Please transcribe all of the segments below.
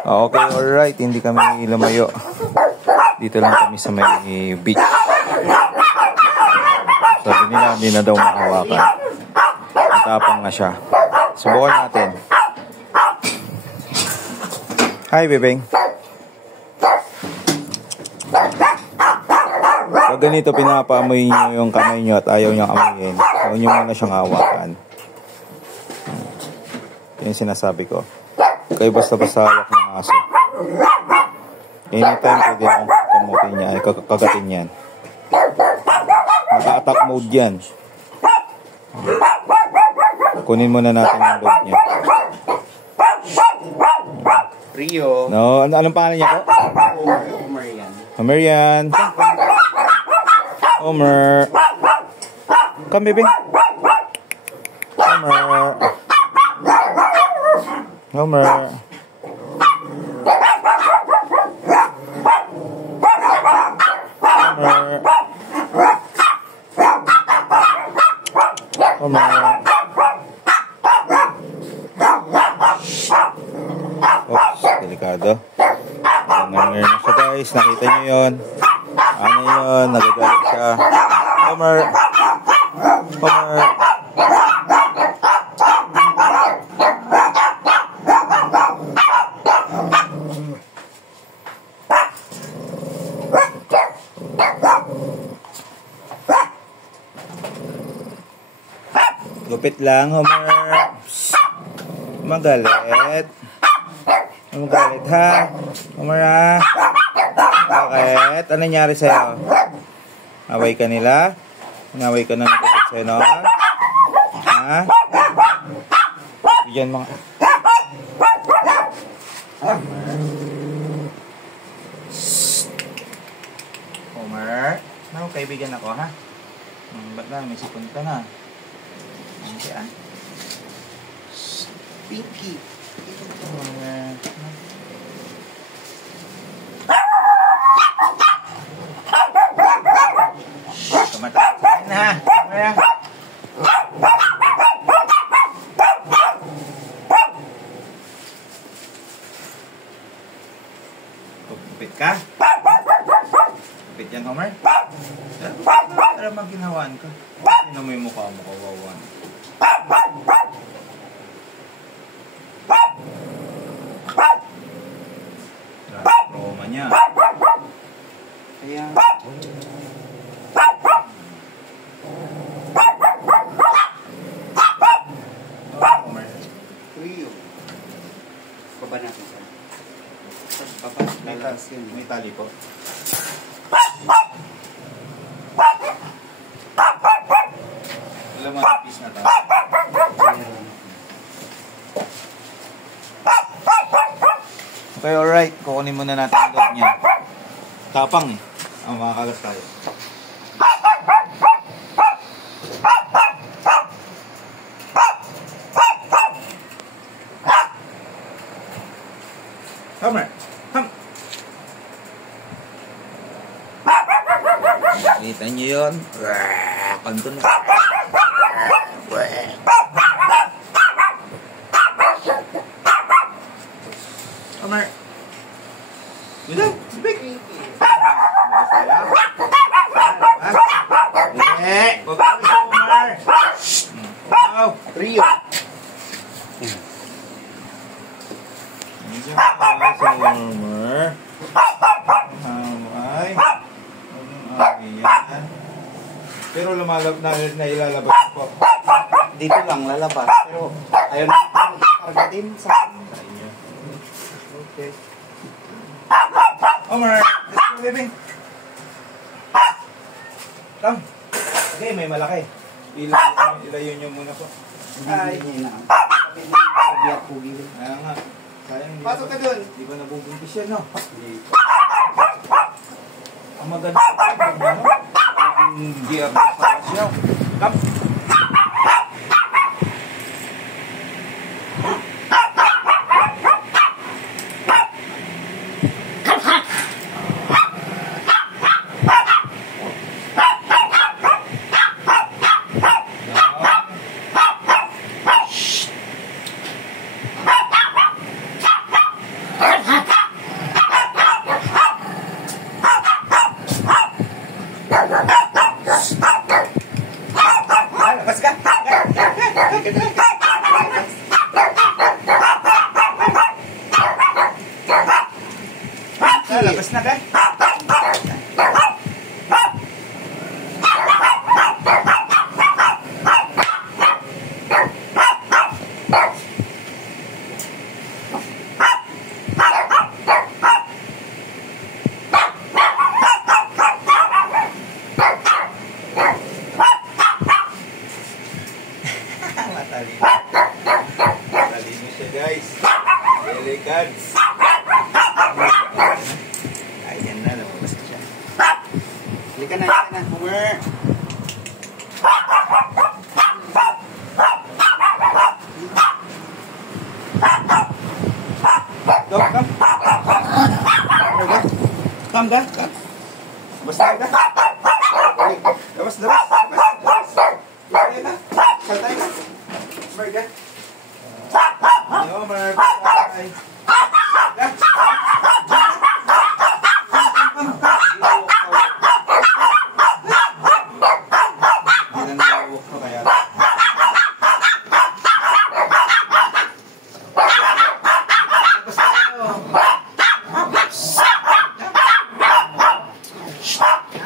Okay, alright. Hindi kami lumayo. Dito lang kami sa may beach. Sabi nila, hindi na daw makahawakan. Matapang na siya. Subukan natin. Hi, bebeng. Pag ganito, pinapaamoy nyo yung kamay nyo at ayaw nyo amoyin, huwag nyo muna siyang hawakan. Yan yung sinasabi ko. Kayo basta-basta hawak ng aso. Anytime pwede akong kamutin niya, ay kagatin yan. Naka-attack mode yan. Kunin muna natin yung load niya. Rio. No, anong pangalan niya po? Homer yan. Homer yan. Homer. Come, baby. Homer. Homer. Homer. Oops, delikado. Nangangar na siya, guys. Nakita niyo yun. Ano yun? Nagagalit siya. Homer. Homer. Gupit lang, Homer. Magalit. Magalit, ha? Homer, ha? Bakit? Ano nangyari sa'yo? Away ka nila? Naway ka na nagupit sa'yo, no? Ha? Bigyan mga... Homer? No, kaibigan ako, ha? Ba't na? May sipon ka na. Hindi, ah. Pinky. Homer. Kamatayin na, ha? Homer. Kupit ka? Kupit yan, Homer? Para maginawaan ka. Sino mo yung mukha mo, kawawan? Roma niya. Kaya... Homer. Rio. Baba natin siya. Baba. May tali po. Alam mo, piece na tayo. Okay, alright. Kukunin muna natin ang dog niya. Tapang eh. Makakagat tayo. Homer! Hum! Kita niyo yun? Kanto na. Homer! Wala! Big! Babawi sa Homer! Wow! Rio. Medyo babawi sa Homer. Ay! Ayan. Pero nailalabas po. Dito lang lalabas. Pero ayaw na karga din sa... Okay. Homer! Let's go, baby! Come! Okay, may malaki. Ilayo nyo muna po. Ay, hindi na. Biyak po gilid. Kaya nga. Sayang. Pasok ka dun. Di ba nabubuntis yan, no? Ang maganda pa ito, no? Ang gear sa kasyaw. Come! Ha ha! labas na ka. Matalino siya guys. Elegance. Ayan na, lumabas na siya. Halika na, halika na. Homer. Go, come. Come, come, come. Basta ka. Labas, labas. Labas na. Saltay na. Marga. Yo, Marga.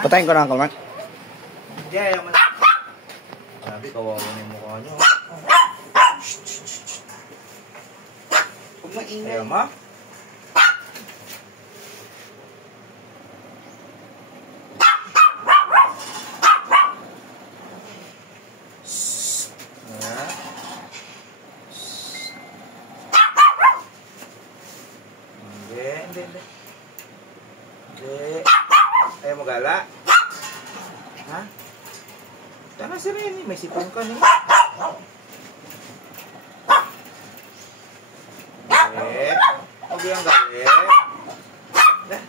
Patayin ko na, Uncle Mark. Hindi, ayaw mo na. Sabi, kawawa na yung mukha niyo. Huwag maingay. Ayaw mo? Hindi. Ayaw mo gala? Ha? Tara si Renny, may sipon ka niya. Huwag yung gali. Da. Da.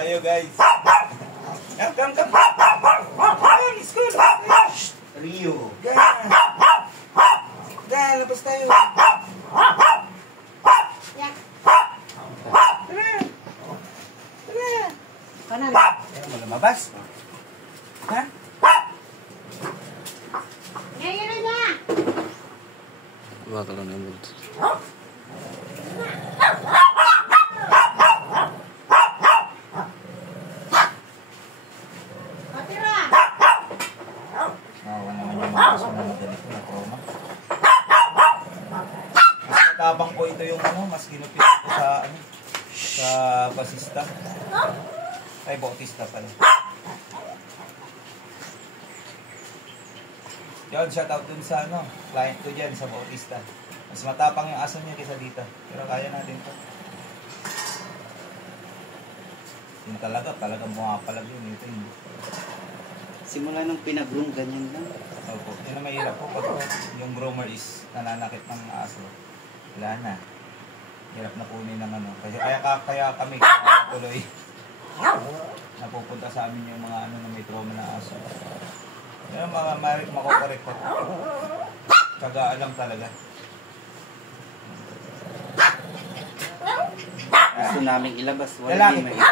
Ayo guys. Come. Let's go. Rio. Gan, labas tayo. Tara. Kanan. Ayaw mo lumabas. Ha? Ngayon na. Baka lang yung bulto. Patira. Nawa naman yung mga kasunod na ganito na trauma. Mas matabang po ito yung mas ginupit ko sa basista. Ay, bautista pala. Yun, shoutout dun sa client ko dyan sa bautista. Mas matapang yung aso niya kaysa dito. Pero kaya natin to. Yun talagang bumapalag yun. Ito yun. Simula nung pinag-groom, ganyan lang. Opo. Yun ang mahirap po pag yung groomer is nananakit ng aso. Wala na. Hirap na kunin ng Kaya kami tuloy napupunta sa amin yung mga na may trauma na aso. Pero makokorek ko. Kagaalam talaga. Gusto namin ilabas. Lalaki May po.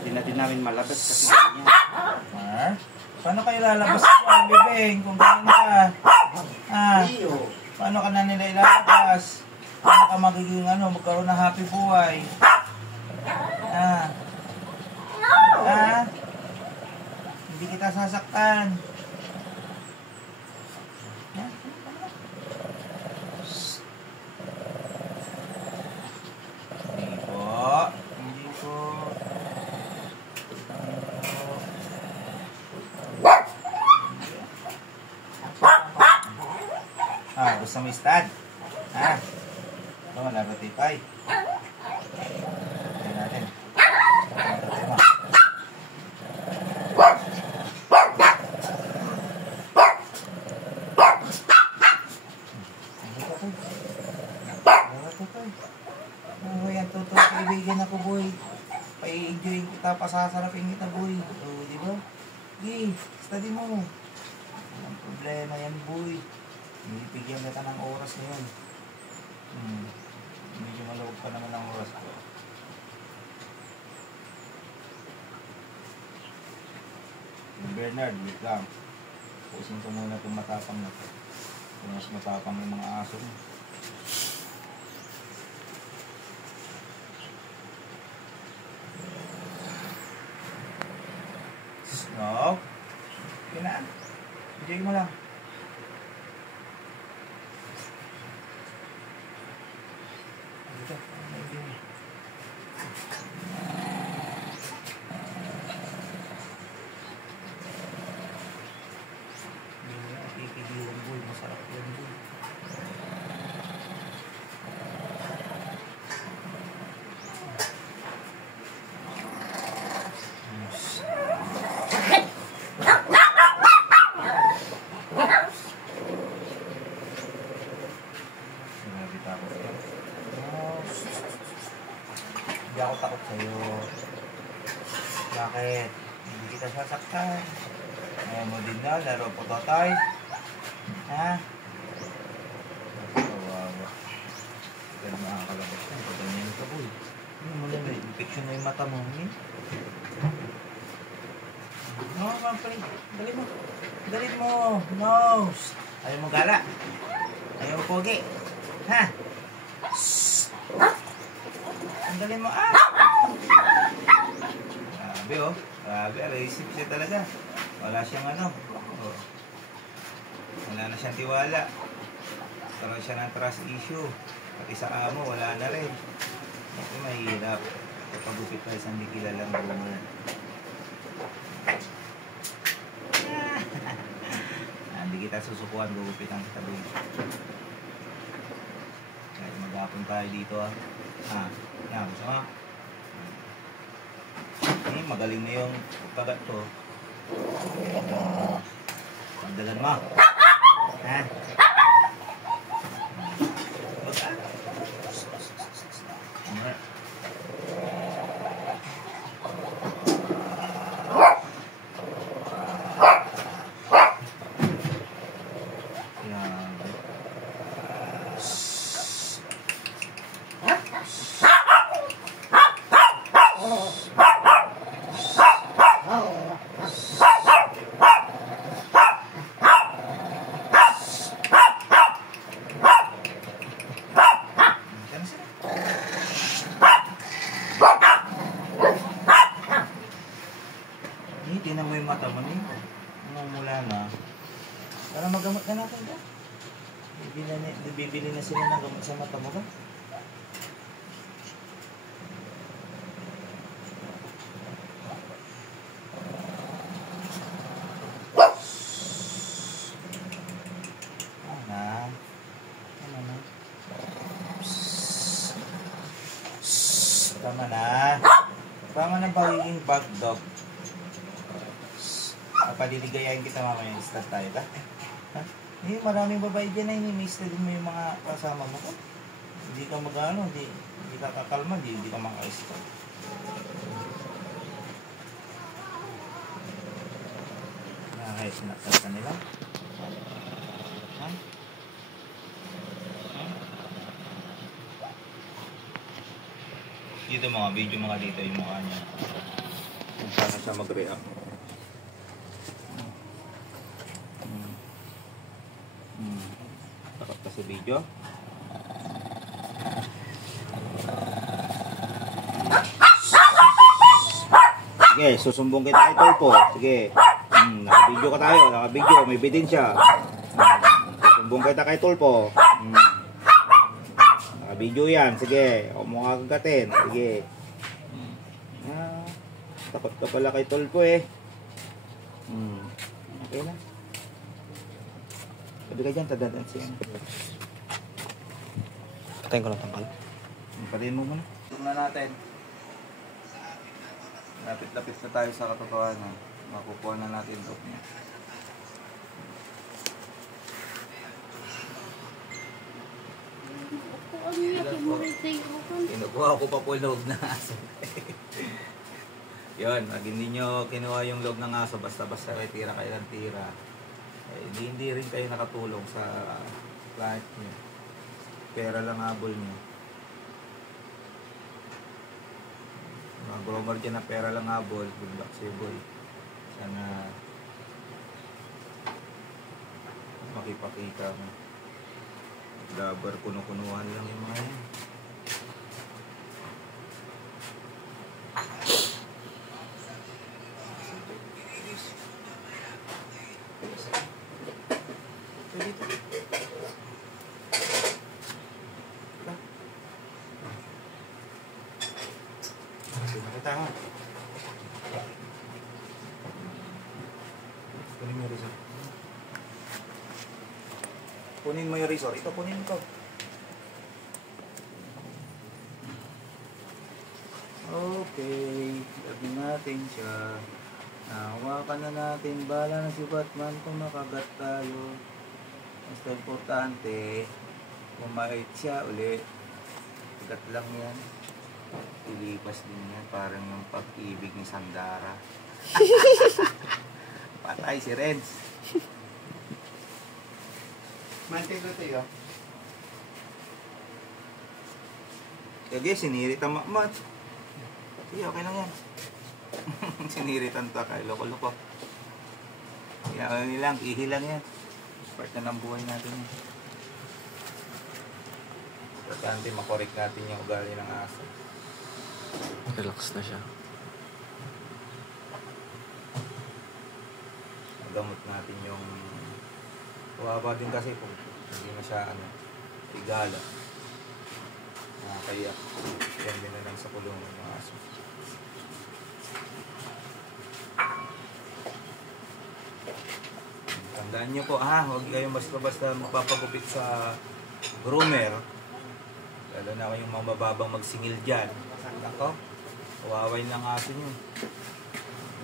Hindi na din namin malabas kasi ganyan. Paano kayo lalabas ko, bibeng? Kung ganyan ka. Rio. Paano ka na nila ilalabas? Paano ka magiging magkaroon ng happy buhay? Hindi kita sasaktan. Hindi po. Gusto mo stud? Ito, nabatipay. Tignan natin. Yan, totoo, kaibigan ako, boy. Pai-enjoy kita, pasasarapin kita, boy. O, di ba? Sige, study mo. Walang problema yan, boy. Bibigyan kita ng oras ngayon. Medyo malawag pa naman ang oras ko. Bernard, wait lang. Pusin ko muna itong matapang na ito. Kung mas matapang yung mga aso mo. No? Yun na. Enjoy mo lang. Dito. Kikigilan, boy. Masarap yan, boy. Hindi ako takot sa'yo. Bakit? Hindi kita sasaktan. Ayaw mo din na, laro po tatay. Ha? Kawawa. Kaya makakalabas na. Paganyan ka, boy. Ano mo lang, infection na yung mata mo. No, mampali. Dali mo. Dali mo. No. Ayaw mo gala. Ayaw mo pogi. Ha? Dali mo. Ah! Grabe, oh. Grabe, resip siya talaga. Wala siyang ano. Oh. Wala na siyang tiwala. Karoon siya ng trust issue. Pati sa amo, wala na rin. Ito mahirap. Kapag-upit tayo sa hindi kilalang boomer. Hindi kita susukuhan, gugupitan kita doon. Kahit mag-apon tayo dito, ah. Yan, gusto nga. Magaling na yung kagat ko. Pagdagan mo. Ha? Tinan mo yung mata mo ni. Mumula na. Para magamot na natin ba? Bibili na sila ng gamot sa mata mo ba? Tama na. Tama na pagiging bad dog. Paliligayahin kita mamaya. Start tayo ba? Ha? Maraming babae dyan na ini-miss din mo yung mga kasama mo ko. Hindi ka mag-ano, hindi ka kakalma, hindi ka maka-start. Nakakaya sinakal ka nila. Ha? Dito mga video mga dito yung mukha niya. Kung saan siya mag-react. Takot ka sa video. Sige, susumbong kita kay Tolpo. Sige. Naka-video ka tayo. Naka-video. May ebidensya. Susumbong kita kay Tolpo. Naka-video yan. Sige. Huwag mo kakagatin. Sige. Takot ka pala kay Tolpo eh. Okay na. Pwede ka dyan, tadadaan siya. Patayin ko lang tangkal. Patayin mo muna. Tignan natin. Lapit-lapit na tayo sa katotohanan. Makukuha na natin ito niya. Kinukuha ko pa po loob na aso. Yun, pag hindi nyo kinuha yung loob ng aso, basta-basta kayo tira kayo ng tira. Eh, hindi rin kayo nakatulong sa client nyo. Pera lang habol nyo. Mga groomer dyan na pera lang habol, good luck sa'yo boy. Sana makipakita mo. Dabar, kuno-kunuhan lang yung mga yan. Nakita mo. Kunin mo yung resort. Kunin mo yung resort. Ito, kunin ko. Okay. Labi natin siya. Nahawakan na natin. Bala na si Batman kung makagat tayo. Basta importante, kumait siya ulit. Kagat lang yan. Ilipas din yan. Parang yung pag-ibig ni Sandara. Patay si Renz. Mantig ito yun. Kaya sinirit ang makmat. Sige, okay lang yan. Siniritan to kay loko-loko. Kaya ano nilang, ihilang yan. Part na ng buhay natin yan. Importante makorek natin yung ugali ng aso. Relax na siya. Gamot natin yung kawawa din kasi kung hindi na siya igala. Kaya yan din na lang sa kulungan ng aso. Tandaan nyo po huwag kayong basta-basta magpapagupit sa groomer. Lalo na kayong mga mababang magsingil dyan. Ako, kawaway ng aso nyo.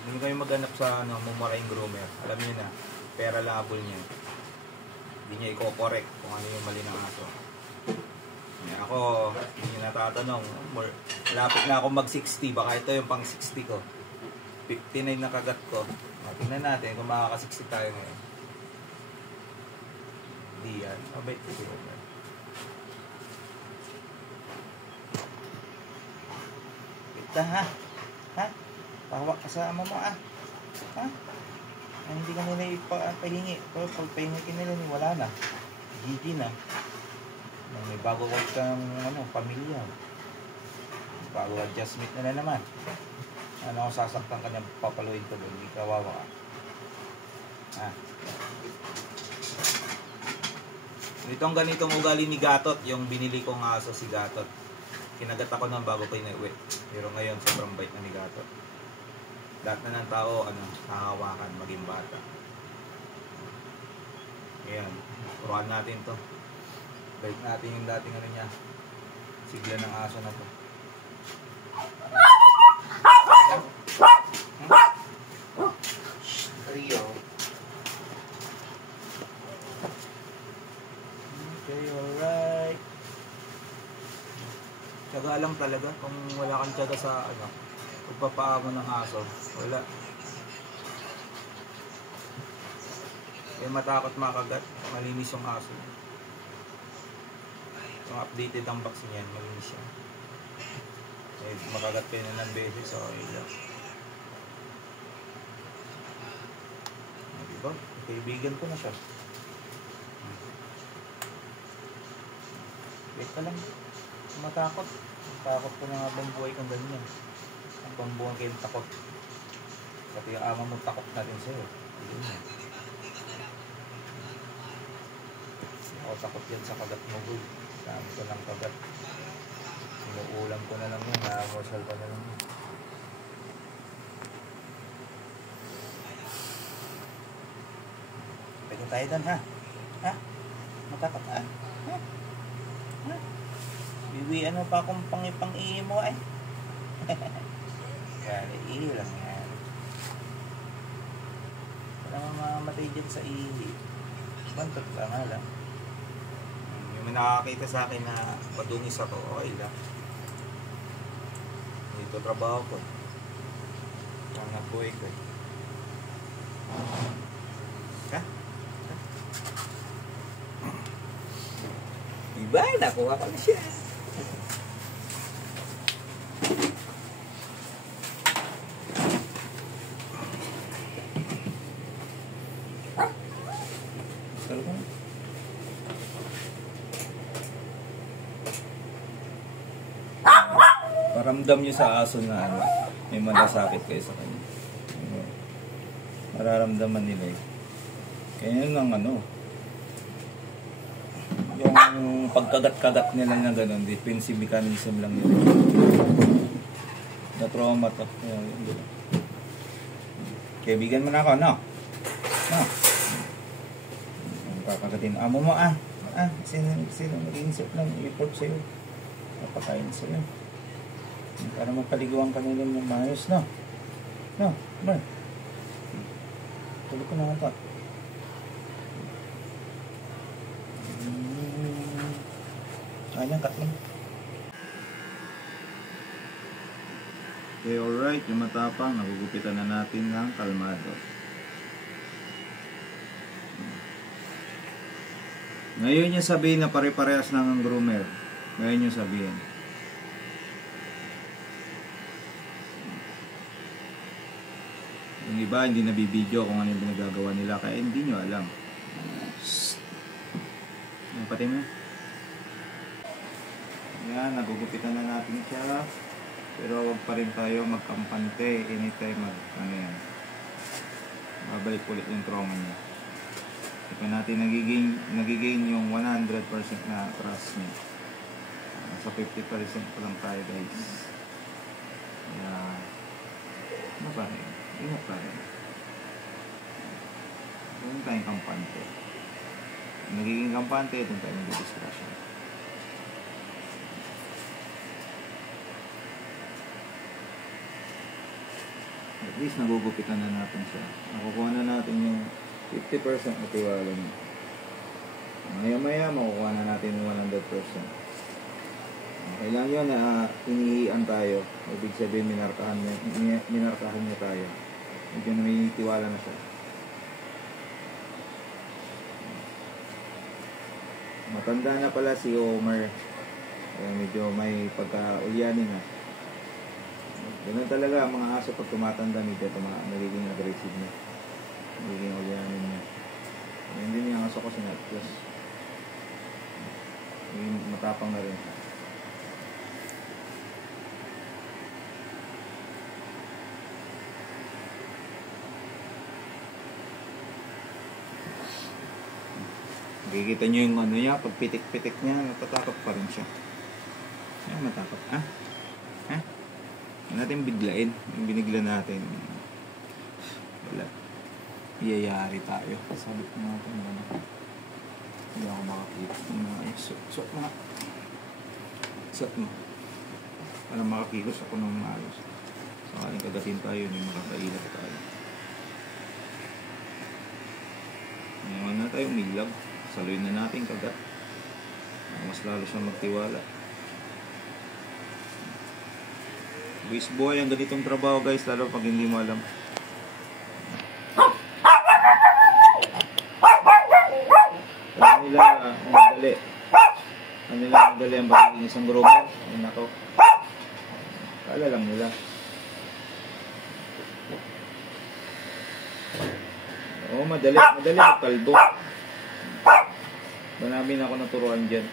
Hindi kayo maghanap sa mumuraing groomer. Alam niyo na, pera labol niya. Hindi niya i-correct kung ano yung mali ng aso. Ako, hindi niya natatanong. Malapit na ako mag-60. Baka ito yung pang 60 ko. 59 na kagat ko. Tingnan natin kung makaka-60 tayo ngayon. Hindi yan. Mabait ko siya. Ito ha? Pahawak ka sa amo mo Ha? Hindi ka nila ipahingi. Pero pag pahingi ka nila, wala na. GG na. May bago kang pamilya. Bago adjustment na naman. Kung sasaktan ka niya, papaluin ko doon. Hindi kawawa ka. Itong ganitong ugali ni Gatot, yung binili kong aso si Gatot. Kinagat ako ng bago ko inuwi. Pero ngayon, sobrang bait na ni Gatot. Lahat na ng tao, hahawakan, maging bata. Ayan, turuan natin to. Bait natin yung dating niya. Sigla ng aso na to. Rio. Okay, alright. Tiyaga lang talaga. Kung wala kang tiyaga sa pagpapaamo ng aso, wala. Kaya matakot makagat, malinis yung aso. Yung updated ang vaccine yan, malinis yan. Eh, makagat kayo na ng beses, okay lang. Diba? Kaibigan ko na siya. Wait ka lang. Matakot. Takot ko na habang buhay kang ganyan. Habang buhay kayong takot. Pati yung ama mo takot na rin sa'yo. Ayun yan. Ako takot yan sa kagat mo, boy. Dami ko ng kagat. Sinuulam ko na lang yun. Naamosal ko na lang yun. Pwede tayo doon, ha? Ha? Matakot, ha? Ha? Ha? Biwi, ano pa akong pang-ihi mo, ay? Yan, ihi lang yan. Wala mamamatay dyan sa ihi. Bantot ka nga lang. Yung may nakakita sa akin na padungis ako, okay lang. Dito trabaho ko. Mga boy ko. Ha? Iba, nakuha ko na siya. Paramdam nyo sa aso na ano, may malasakit kayo sa kanya. Mararamdaman nila eh. Kaya yun ang ano, yung pagkagat-kagat nila na gano'n, defensive mechanism lang yun. Na-trauma to. Kaibigan mo na ako, no? No? Ang kakagatin, amo mo sino mag-iisip ng report sa'yo? Napakain sa'yo. Para mapaliguan ka nila ng maayos, no? No, Mar. Tulog ko na ito. Kanyang katling. Okay, alright. Yung matapang, nagugupitan na natin ng kalmado. Ngayon niya sabihin na pare-parehas lang ang groomer. Ngayon niya sabihin. Yung iba hindi nabibideo kung ano yung pinagagawa nila kaya hindi nyo alam. Yung pati mo. Yan, nagugupitan na natin siya. Pero wag pa rin tayo magkampante anytime ano yan. Babalik ulit yung trauma niya. Hindi pa natin nagiging yung 100% na trust niya. Sa 50% pa lang tayo guys. Yan. Ano pa rin? Ingat pa rin. Doon tayong kampante. Nagiging kampante, doon tayo nag-discussion. At least nagugupitan na natin siya. Nakukuha na natin yung 50% na tiwala niya. Maya-maya, makukuha na natin yung 100%. Kailangan yun na iniian tayo. Ibig sabihin, minarkahan niya tayo. Medyo na may tiwala na siya. Matanda na pala si Omar. Medyo may pagka-ulyanin na. Ganun talaga ang mga aso pag tumatanda nito, nagiging aggressive niya. Nagiging ulyanin niya. Hindi niya ang aso ko sinatlas. Matapang na rin siya. Nakikita nyo yung ano niya, pag pitik-pitik niya, natatakot pa rin siya. Yan, matakot. Huwag natin biglain. Yung binigla natin, wala. Iyayari tayo. Sabi ko natin, hindi ako makakita. Suot mo nga. Suot mo. Para makakilos ako ng maayos. Sakaling kagatin tayo, hindi makakailat tayo. Ngayon na tayo umilag. Saluin na natin kagat. Mas lalo siyang magtiwala. Buwis buhay ang ganitong trabaho guys, lalo pag hindi mo alam. Alam nila ang madali. Alam nila ang madali ang bagay isang groomer. Ayun na to. Kala lang nila. Oo, madali magkalbo. Marami na ako naturuan dyan.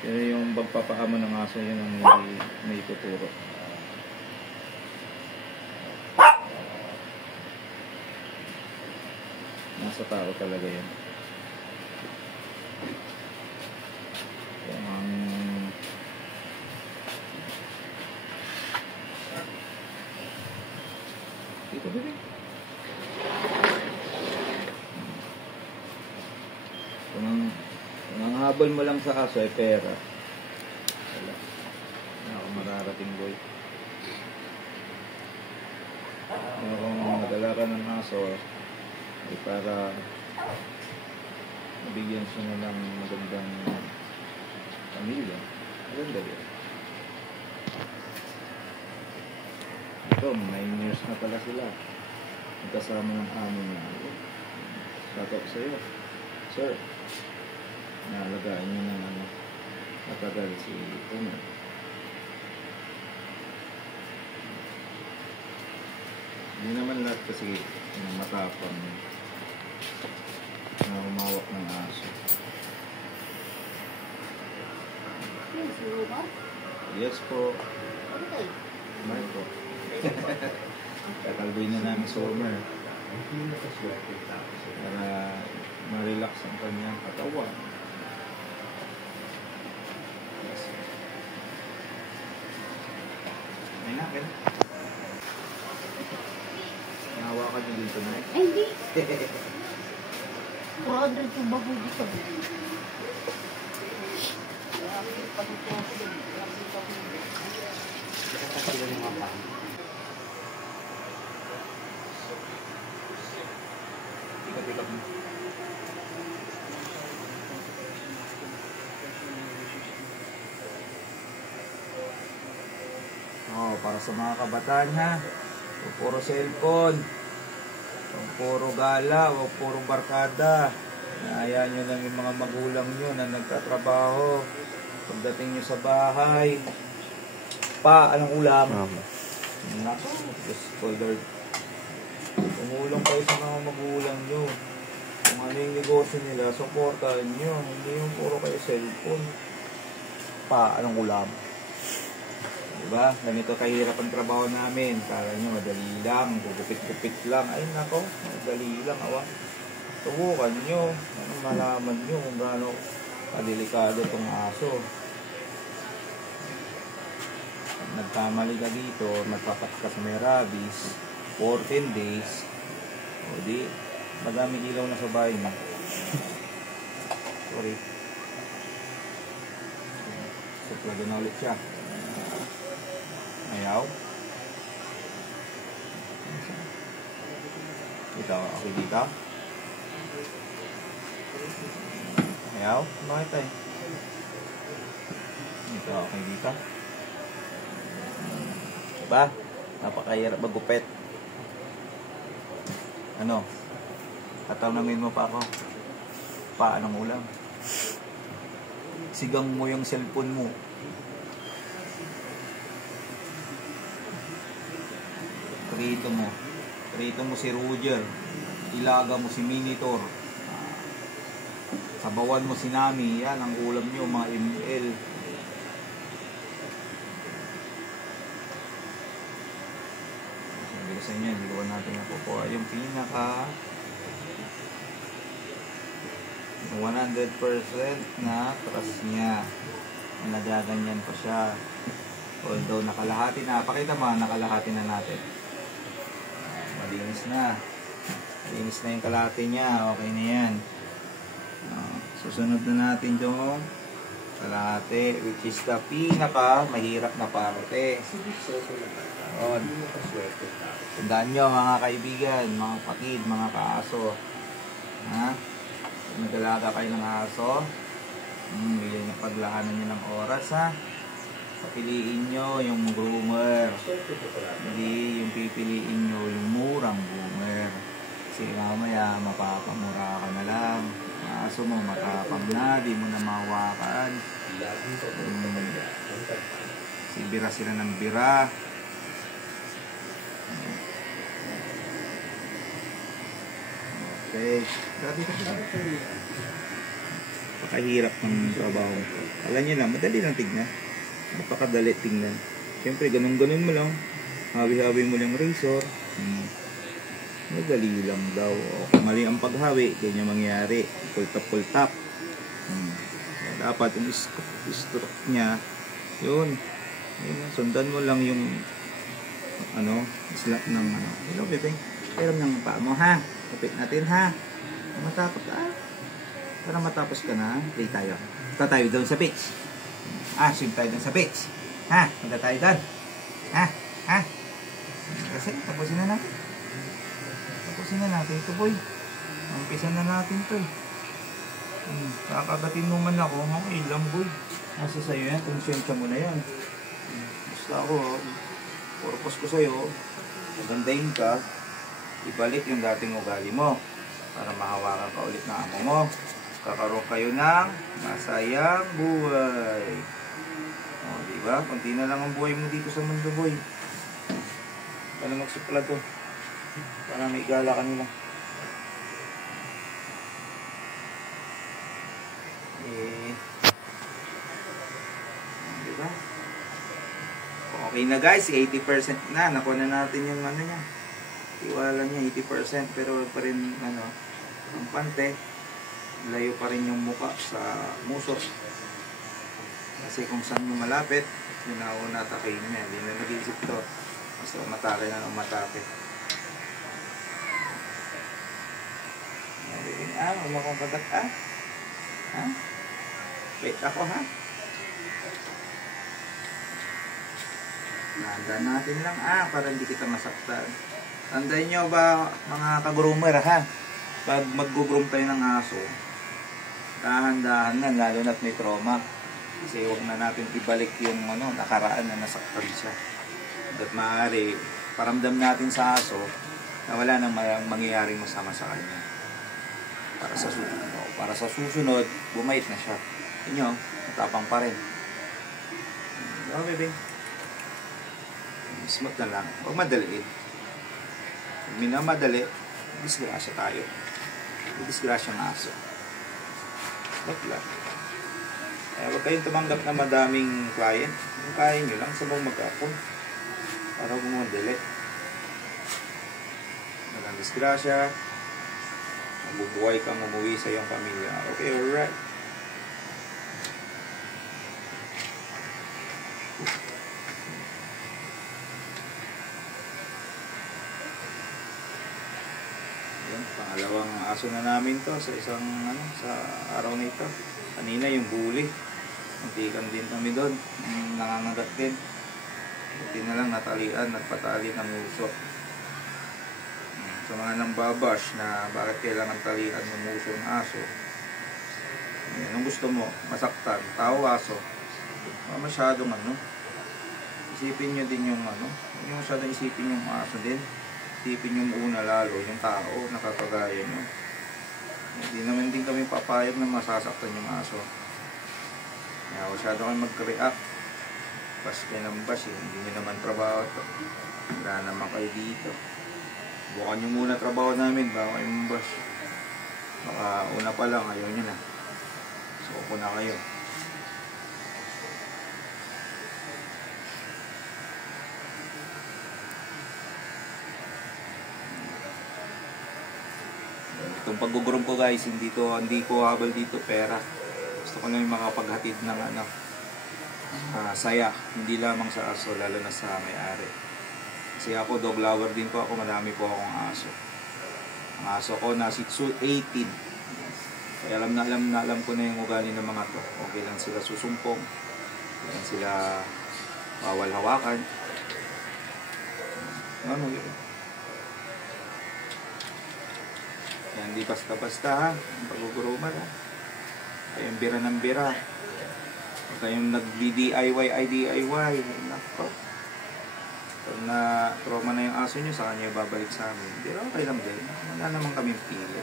Pero yung pagpapaama ng aso, yun ang hindi may tuturo. Nasa tao talaga yan. Dito, bebe. Kung ang habol mo lang sa aso ay pera. Wala. Wala akong mararating boy. Pero kung madala ka ng aso ay para mabigyan siya ng magandang pamilya. Maganda din. ito, 9 years na pala sila. Magkasama ng amo niya. Shout out sa'yo. Sir, naalagaan niyo ng matagal si Tomer. Hindi naman lahat kasi matapang na humawak ng aso. Yes po. Kumain po. Kakalbuin na namin Summer. Para ma-relax ang kanyang katawan. Yes. May nakin. Nahawakan niyo dito na eh. Ay, hindi. 400 yung bago dito. Tikat-tikat mo. Oh, para sa mga kabataan ha. Huwag puro cellphone. Huwag puro gala. Huwag puro barkada. Hayaan nyo lang yung mga magulang nyo na nagtatrabaho. Pagdating nyo sa bahay. Pa, anong ulam? Naku, Diyos ko Lord. Tumulong kayo sa mga magulang nyo. Kung ano yung negosyo nila, supportahan nyo. Hindi yung puro kayo cellphone. Pa, anong ulam? Diba? Ganito kahirap ang trabaho namin. Kala nyo, madali lang. Gugupit-gupit lang. Ay nako, madali lang. Awa. Subukan nyo. Anong malaman nyo kung gaano kadelikado itong aso. Pag nagkamali ka dito, nagpapat ka sa may rabies, 14 days, o di, madaming ilaw na sa bahay mo. Sorry. Suplado na ulit siya. Ayaw. Ito, okay dito. Ayaw. Bakit eh? Ito, okay dito. Diba? Napakahirap magupit. Ano? Tatanungin mo pa ako. Pa, anong ulam? Sigang mo yung cellphone mo. Prito mo si Roger, ilaga mo si Minitor, sabawan mo si Nami, yan ang ulam nyo, mga ML. Sabi ko sa inyo, hindi ko natin nakukuha yung pinaka 100% na trust niya. Nagaganyan pa siya. Although nakalahati na, pakita mo, nakalahati na natin. Malinis na. Malinis na yung kalahati niya. Okay na yan. Susunod na natin yung kalahati, which is the pinaka mahirap na parte. Tandaan nyo mga kaibigan, mga kapatid, mga kaaso. Ha? Kung nag-alaga kayo ng aso, yan yung paglahanan nyo ng oras ha. Papiliin nyo yung groomer. Hindi yung pipiliin nyo yung murang groomer. Kasi mamaya mapapamura ka na lang. Aso mo matapang na, di mo na mahawakan. Bira sila ng bira. Okay. Pakahirap ng trabaho. Alam nyo lang, madali lang tignan. Napakadali tingnan. Siyempre, ganun-ganun mo lang. Hawi-hawi mo lang razor. Madali lang daw. O, kung mali ang paghawi, ganyan mangyari. Pull-tap. Dapat yung stroke niya, yun. Sundan mo lang yung slap ng hello, bebe. Pero ng paa mo, ha? Kapit natin, ha? Matapos, para matapos ka na, play tayo. Punta tayo doon sa beach. Swim tayo dun sa beach. Ha? Punta tayo dun. Ha? Kasi, tapusin na natin. Ito, boy. Umpisan na natin to. Kakagatin mo man ako. Okay lang, boy. Nasa sa'yo yan. Konsensya mo na yan. Basta ako, purpose ko sa'yo, magandahin ka, ibalik yung dating ugali mo para mahawakan ka ulit ng amo mo. Kakaroon kayo ng masayang buhay. O, diba? Kunti na lang ang buhay mo dito sa mundo, boy. Para magsupla to. Para may gala ka nila. Diba? Okay na guys, 80% na. Nakuha na natin yung ano niya. Iwala niya, 80%. Pero pa rin, ano, ang pante. Layo pa rin yung muka sa muso. Kasi kung saan yung malapit, yun na ako natakayin niya. Hindi na nag-iisip to. Basta umatake na ng umatake. Umakong kagat ha? Ha? Wait ako ha? Nandaan natin lang para hindi kita masaktan. Tandaan nyo ba mga ka-groomer ha? Pag mag-groom tayo ng aso, dahan-dahan na, lalo na't may trauma. Kasi huwag na natin ibalik yung nakaraan na nasaktan siya. At maaari, paramdam natin sa aso na wala nang mangyayaring masama sa kanya. Para sa susunod, bumait na siya. Inyo, matapang pa rin. Oh, baby. Smooth na lang. Huwag madaliin. Pag minamadali, disgrasya tayo. Disgrasya ng aso. Smooth lang. Huwag kayong tumanggap na madaming client. Kung kaya nyo lang, sabang mag-apon. Para huwag mo madali. Walang disgrasya. Mabubuhay kang umuwi sa iyong pamilya. Okay, alright. Yan, pangalawang aso na namin to sa isang sa araw na ito. Kanina yung bully. Muntikan din kami doon. Nangangagat din. Buti na lang natalian, nagpatali ng uso. Sa mga nambabash na bakit kailangan talian ng uso ng aso. Yan, ang gusto mo, masaktan, tao, aso. Masyadong isipin nyo din yung hindi masyadong isipin yung aso din. Isipin yung una lalo, yung tao, nakakagaya nyo. Hindi naman din kami papayag na masasaktan yung aso. Kaya masyado kami mag-react. Bash kayo ng bash, hindi nyo naman trabaho ito. Wala naman kayo dito. Bukan nyo muna trabaho namin, bago kayo mabash. Baka una pa lang, ayaw nyo na. So, upo na kayo. Itong pag-groom ko guys, hindi ko habol dito pera. Gusto ko lang makapaghatid ng saya, hindi lamang sa aso, lalo na sa may-ari. Kasi ako, dog lover din po ako, madami po akong aso. Ang aso ko na Shih Tzu 18. Kaya alam ko na yung ugali ng mga to. Okay lang sila susumpong. Okay lang sila bawal hawakan. Yun? Yan, hindi basta-basta ha. Ang pag-groomar ha. Kayong bira ng bira. Huwag kayong nag-DIY. Nako. Pag na trauma na yung aso nyo, sa kanya babalik sa amin. Hindi, okay lang din. Wala naman kami pili.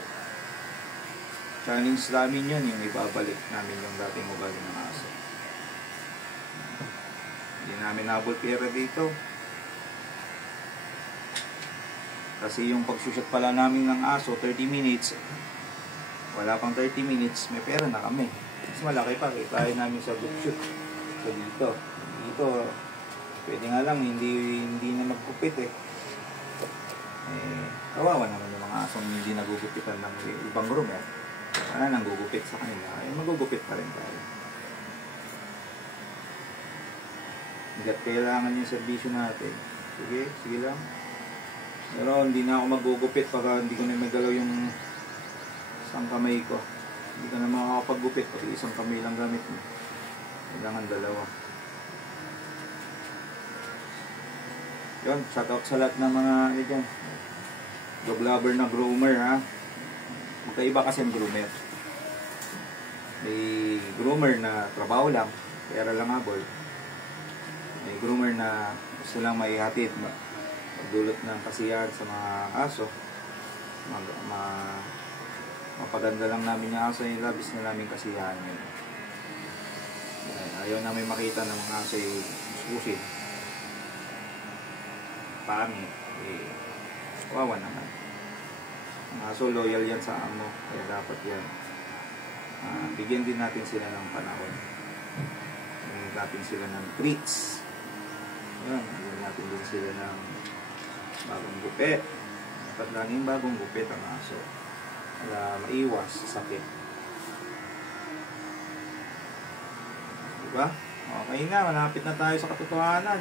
Challenge namin yun, yung ibabalik namin yung dating ugali ng aso. Hindi namin nabol pera dito. Kasi yung pagsushot pala namin ng aso, 30 minutes. Wala pang 30 minutes, may pera na kami. Mas malaki pa, kaya namin sa group shoot. So dito, pwede nga lang, hindi na magkupit kawawa naman yung mga asong hindi nagugupitan ng ibang groomer. Sana nang gugupit sa kanila, magugupit pa rin tayo. Hanggat kailangan yung serbisyo natin. Sige lang. Pero hindi na ako magugupit pagka hindi ko na magalaw yung isang kamay ko. Hindi ka na makakapagupit pag isang kamay lang gamit mo. Kailangan dalawa. Yun, shoutout sa lahat ng mga dyan. Dog lover na groomer ha. Magkaiba kasi ang groomer. May groomer na trabaho lang, pera lang habol. May groomer na silang maihatid. Magdulot ng kasiyahan sa mga aso. Mapaganda lang namin yung aso, yung labis na namin kasiyahan yun. Ayaw namin makita ng mga aso yung susi. Pangit. Wawa naman. Ang aso loyal yan sa amo, kaya dapat yan. Bigyan din natin sila ng panahon. Bigyan natin sila ng treats. Yan, bigyan natin din sila ng bagong gupit. Dapat laging bagong gupit ang aso. Para maiwas sa sakit. Diba? Okay na, malapit na tayo sa katotohanan.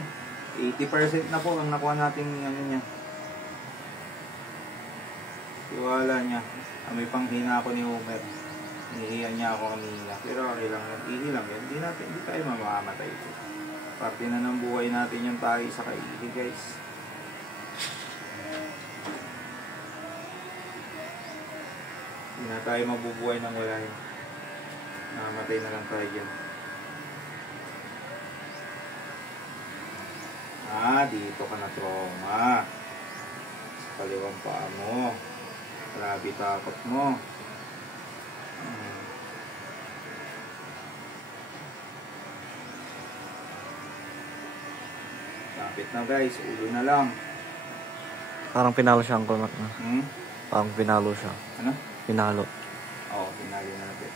80% na po ang nakuha natin ano niya. Tiwala niya. May panghina ako ni Homer. Hinihiyan niya ako kanina. Pero okay lang yan. Ihi lang yan. Hindi tayo mamamatay ito. Parte na ng buhay natin yung tayo sa kaihi, guys. Hindi na tayo mabubuhay ng wala yun. Namamatay na lang tayo dyan. Dito ka na trauma. Sa kaliwang paa mo. Grabe takot mo. Lapit na guys, ulo na lang. Parang pinalo siya ang kumat na. Parang pinalo siya. Ano? Pinalo. Oo, pinalo na natin.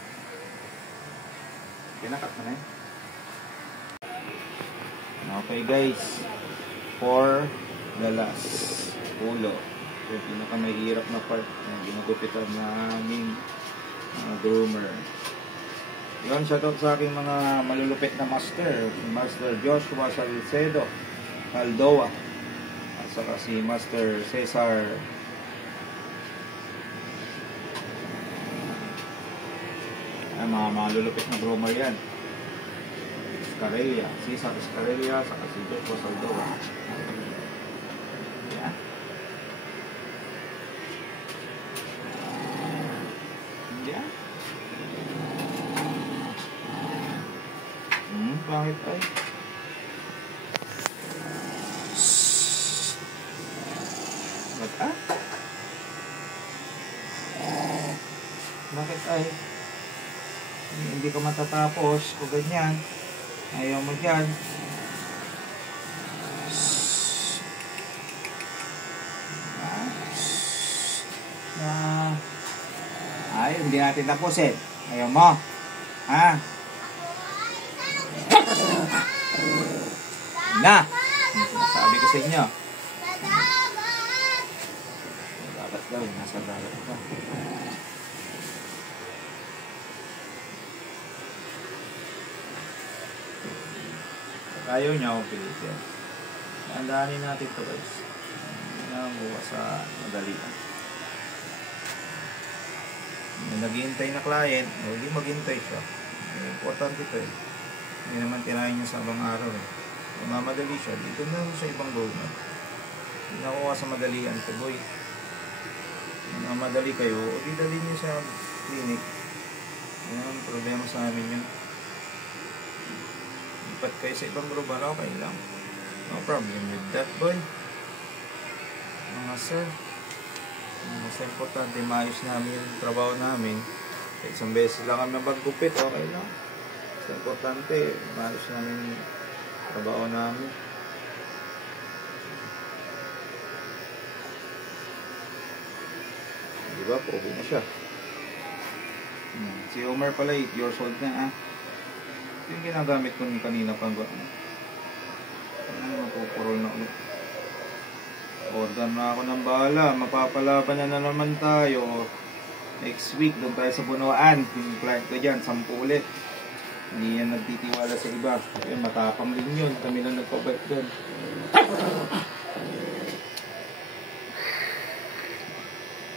Pinakat mo na yun. Okay guys, for the last ulo. Yung pinakamahirap na part na ginugupitan naming groomer. Yun, shoutout sa aking mga malulupit na master. Si Master Joshua Salcedo Caldoa at saka si Master Cesar mga malulupit na groomer yan. Scarelia, Cesar Scarelia saka si Joshua Caldoa. Yan. Yan. Bakit ay? Bakit ay? Hindi ka matatapos o ganyan. Ayaw mo dyan. Ay, hindi natin tapusin. Ayaw mo. Ha? Na! Sabi ko sa inyo. Dapat daw, nasa dapat ito. Ayaw niya akong pilitin. Andahanin natin ito guys. Hindi na buwa sa madalian. May naghihintay na client, hindi maghintay siya. Important ito eh. Hindi naman tirahin niya sa abang araw eh. Kung mamadali siya, dito na sa ibang government. Hindi nakuha sa madalian ito boy. Kung mamadali kayo, o di dalhin niyo sa clinic. Yan ang problema sa amin yun. Lipat kayo sa ibang grupo, okay lang. No problem with that boy. Mga sir. Mas importante, maayos namin yung trabaho namin. Isang beses lang kami maggupit, okay lang. Mas importante, maayos namin yung trabaho namin. Diba? Pogi na siya. Si Homer pala, 8 years old na Ito yung ginagamit ko kanina pang mapupurol na ulit. Order na ako ng bala. Mapapalaban na naman tayo. Next week, doon tayo sa Bunuan. Yung client ko dyan, 10 ulit. Hindi yan nagtitiwala sa iba. Yun, matapang din yun. Kami lang nagpabait doon.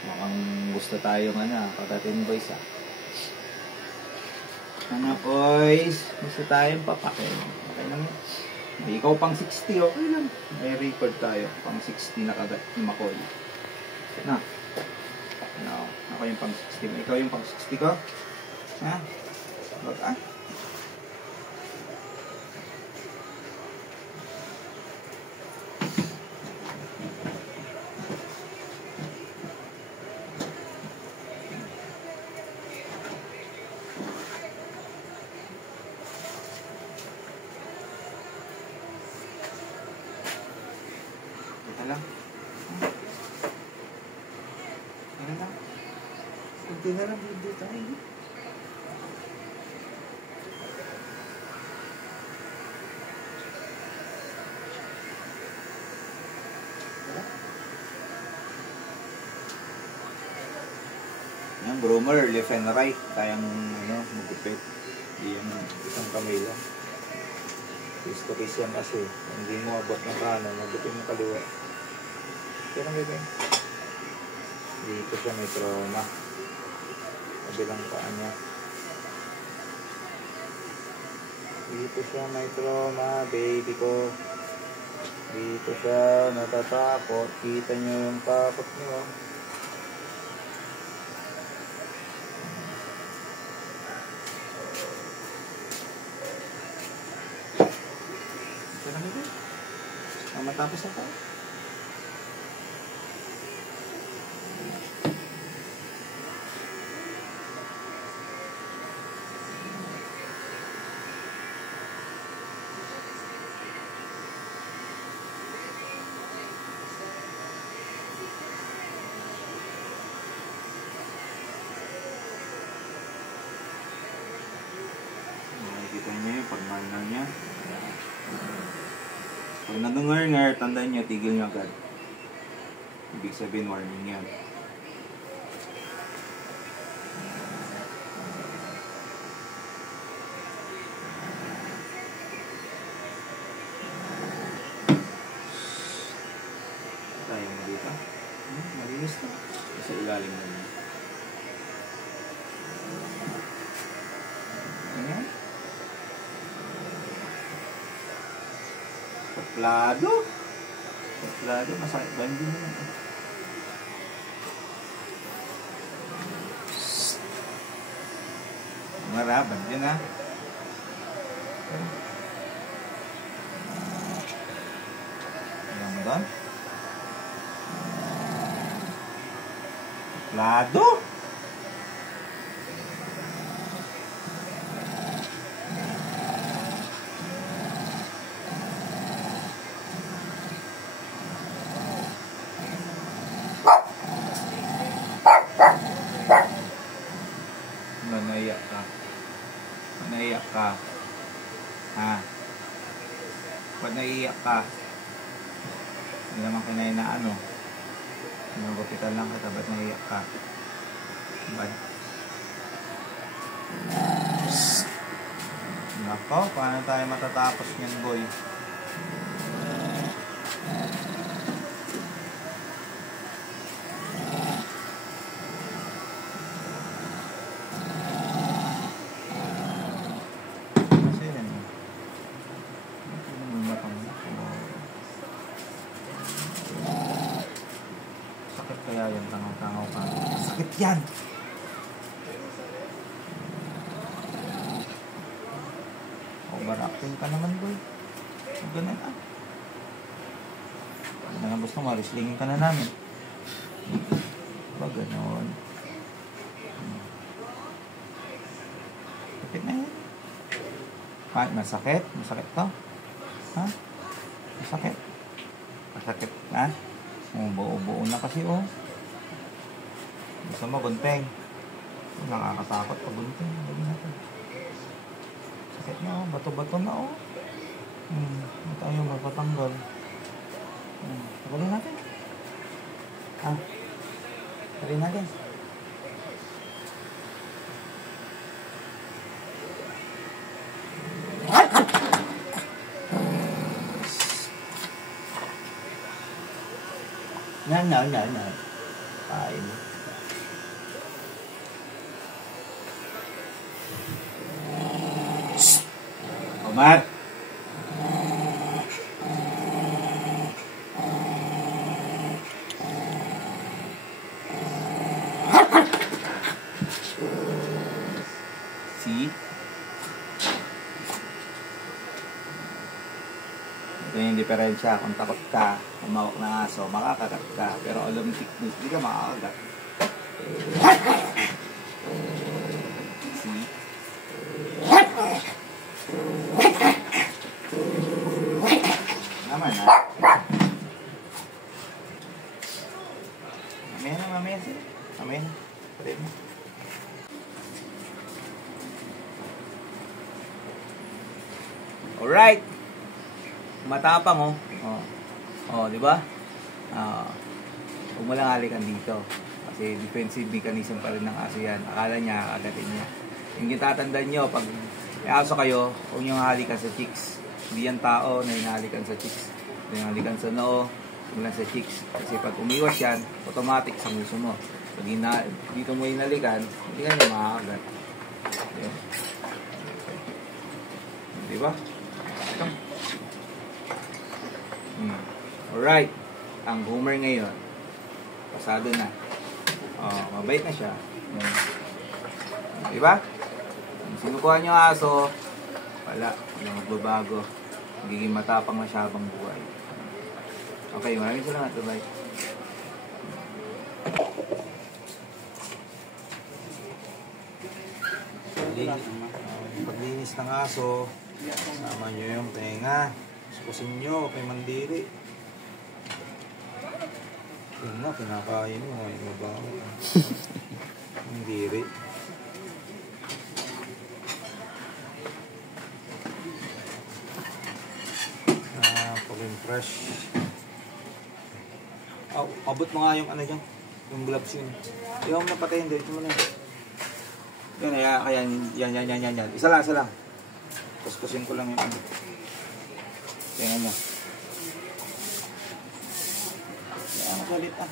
Mukhang gusto tayo pagdating boys boys. Gusto tayong papakin. Okay lang yun. Ikaw pang 60, okay lang. May record tayo. Pang 60 na kagat ni Makoy. No, ako yung pang 60. Ikaw yung pang 60 ko? Ha? Baka? Ano na? Kunti na lang dito tayo. Yan, groomer, left and right. Kayang magupit. Hindi yung isang kamay lang. Kiss to kiss yan kasi. Hindi mo abot ng kanan, mabuti mo kaliwa. Kaya lang bebe. Dito siya may trauma. Kabilang paa niya. Dito siya may trauma, baby ko. Dito siya natatakot. Kita niyo yung takot niyo. Matapos na tayo. Nakikita niyo yung pagmangal niya. Pag nag-ngar-ngar, tandaan nyo, tigil nyo agad. Ibig sabihin, warning yan. Tayo mo dito. Malinis na. Kasi ilalim na yun. Ayan. Taplado. Taplado. Masakit ba? Hindi naman. Maraban dyan ha. Ayan mo doon. Taplado. Naiyak ka. Naiyak ka. Ha? Ba't naiyak ka? Hindi naman kinain na ano. Nagupitan lang kita. Ba't naiyak ka? Ba't? Nako, paano tayo matatapos niyan, boy? Kaya yan, tangaw-tangaw ka. Sakit yan! Overacting ka naman, boy. Huwag ganun ah. Ano nga gusto mo, marislingin ka na namin. Huwag ganun. Sakit na yan. Ha? Masakit? Masakit to? Ha? Masakit? Masakit ha? Buo-buo na kasi oh. Gusto mo gunting? Nakakatakot pag gunting. Lagi natin. Sakit na oh. Bato-bato na oh. Hindi tayo mapatanggal. Tagalin natin. Ha? Tagalin natin. No. Kain. Omat. See? Ito yung diferensya. Kung takot ka, umawak ng aso, makakagat ka. Pero alam mo, hindi ka makakagat. See? Naman ha. Mamaya na, mamaya siya. Amen. Pwede mo. Alright. Matapang, oh. Oh, di ba? Huwag mo lang halikan dito. Kasi defensive mechanism pa rin ng aso yan. Akala niya, kagatin niya. Yung kitatandaan nyo, pag may aso kayo, huwag nyo halikan sa cheeks. Hindi yan tao na hinahalikan sa cheeks. Hinahalikan sa noo, huwag lang sa cheeks. Kasi pag umiwas yan, automatic sa nguso mo. Pag dito mo hinalikan, hindi ka nyo makakagat. Di ba? Ito. Alright. Ang Homer ngayon, pasado na. Mabait na siya. Diba? Sinukuha niyo aso, wala magbabago. Magiging matapang na siya habang buhay. Okay, maraming salamat. Bye. Paglinis ng aso, sama nyo yung tenga. Sukusin nyo, kay mandiri. Yun na, pinakain mo. Ay, mabaho. Mandiri. Pag-impress. Abot mo nga yung ano dyan. Yung gloves yun. Yung napatayin dito mo na yun. Yan. Isa lang. Kuskusin ko lang yung ano. Tingnan mo. Yan, magalit ah.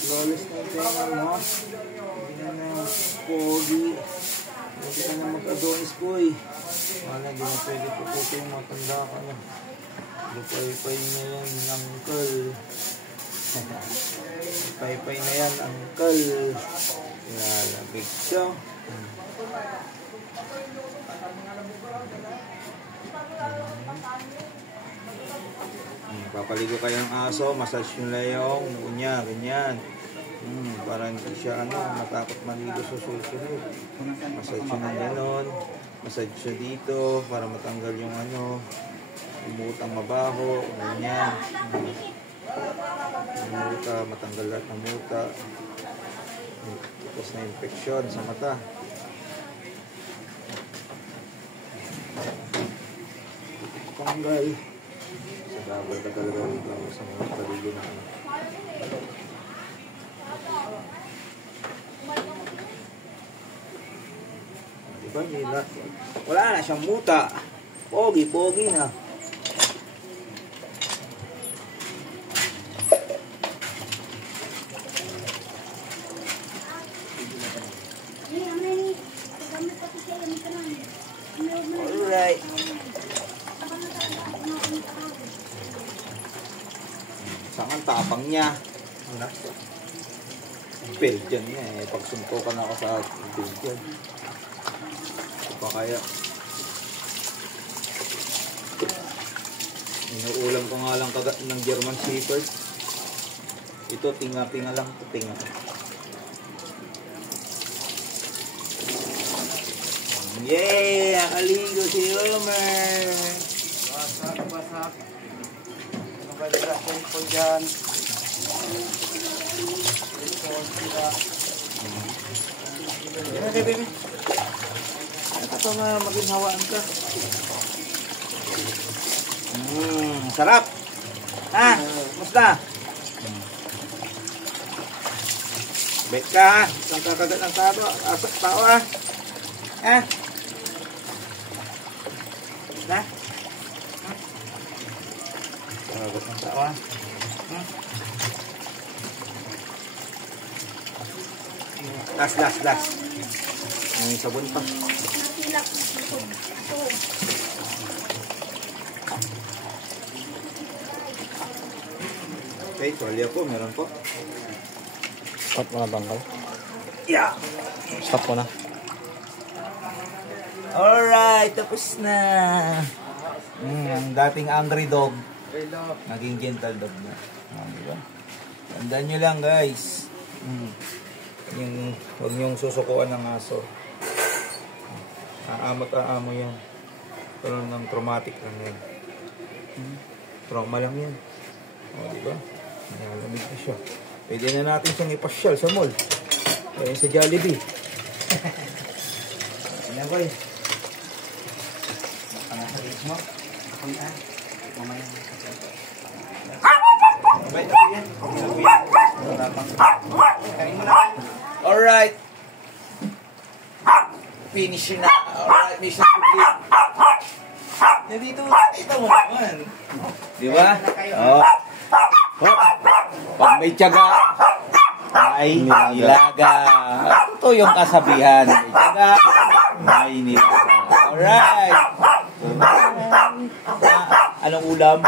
Flawless na yung tenga mo. Hindi na na pogi. Hindi ka na mag-adonis ko eh. Wala, hindi na pwede puputo yung matanda ka na. Lupay-pay na yan, uncle. Lupay-pay na yan, uncle. Lalabig siya. Papaligo kayo ng aso, massage nyo lang yung noo niya, ganyan. Para hindi siya matakot maligo sa susunod. Massage nyo ng ganon. Massage siya dito para matanggal yung umutang mabaho, ganyan. Muta, matanggal lahat ng muta. Tapos na infection sa mata. Tanggal. Sabay ka talaga sa mga paligo na Diba nila? Wala na siyang muta. Pogi na. Alright. Saan ang tapang niya? Belgian niya eh. Pag suntukan ako sa Belgian. Pa kaya inuulam ko nga lang kagat ng German Shepherd. Ito tinga lang, tinga. Yay! Nakaligo si Homer. Basak. Ano ba nila ko dyan? Yan na, baby. Ito na maginhawaan ka. Sarap. Musta? Bet ka ha. Isang kakagat ng tao ha. Na? Kakagat ng tao ha. Last. May sabon pa. Okay, tuwalya po, meron po. Stop mo na bangkal. Yeah! Stop mo na. Alright, tapos na. Ang dating angry dog, naging gentle dog na. Diba? Tandaan nyo lang guys. Huwag nyong susukuan ng aso. Aamot aamo yan. Pero ng traumatic lang yan. Trauma lang yan. O, diba? Nalamig na siya. Pwede na natin siyang ipasyal sa mall. Kaya sa Jollibee. Ano ba eh? Ano sa lips mo? Ako yan. Mamaya. Abay, ako yan. Kain mo na. Alright. Finish na. Alright, mission complete. Nandito, ito mo naman. Di ba? Oo. Pag may tiyaga, ay nilaga. Ito yung kasabihan. May tiyaga, may nilaga. Alright. Anong ulam?